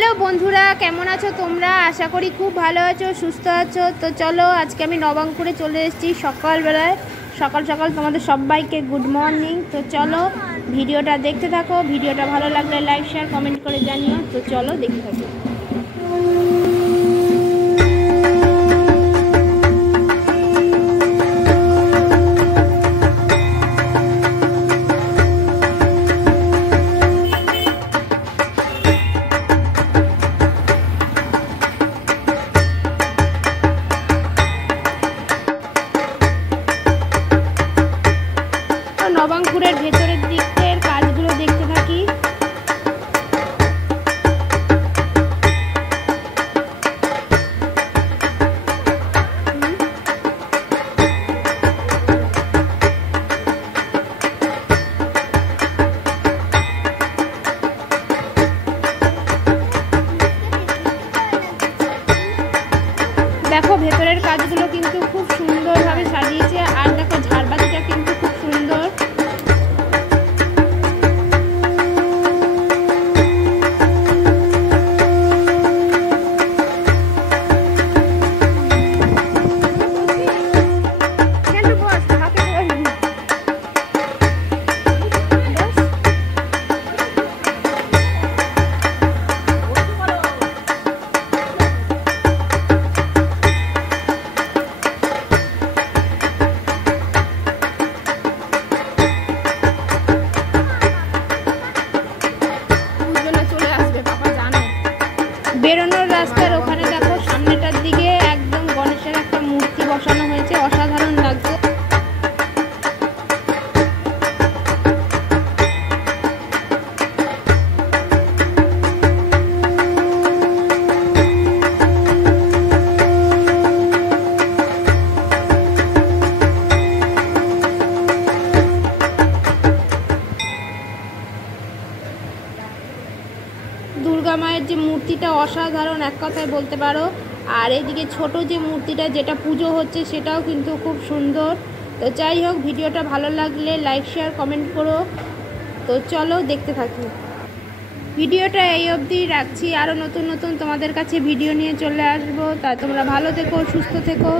Hello বন্ধুরা, কেমন আছো তোমরা? আশা করি খুব ভালো আছো, সুস্থ আছো। তো চলো, আজকে আমি নবাঙ্কুরে চলে এসেছি সকালবেলায়। সকাল সকাল তোমাদের সবাইকে গুড মর্নিং। তো চলো ভিডিওটা দেখতে থাকো। ভিডিওটা ভালো লাগলে লাইক শেয়ার কমেন্ট করে জানিও। তো চলো দেখতে থাকো। নবাঙ্কুরের ভেতরের দিকের কাজগুলো দেখতে থাকি। দেখো ভেতরের কাজগুলো কিন্তু খুব সুন্দরভাবে সাজিয়েছে। আর দেখো ঝাড়বাতিটা কিন্তু খুব সুন্দর। বেরোনোর রাস্তার ওখানে দেখো সামনেটার দিকে একদম গণেশের একটা মূর্তি বসানো হয়েছে, অসাধারণ লাগছে। দুর্গা মায়ের যে মূর্তিটা অসাধারণ, এক কথায় বলতে পারো। আর এদিকে ছোট যে মূর্তিটা যেটা পুজো হচ্ছে সেটাও কিন্তু খুব সুন্দর। তো যাই হোক, ভিডিওটা ভালো লাগলে লাইক শেয়ার কমেন্ট করো। তো চলো দেখতে থাকি। ভিডিওটা এই অবধি রাখছি, আরও নতুন নতুন তোমাদের কাছে ভিডিও নিয়ে চলে আসবো। তা তোমরা ভালো থেকো, সুস্থ থেকো।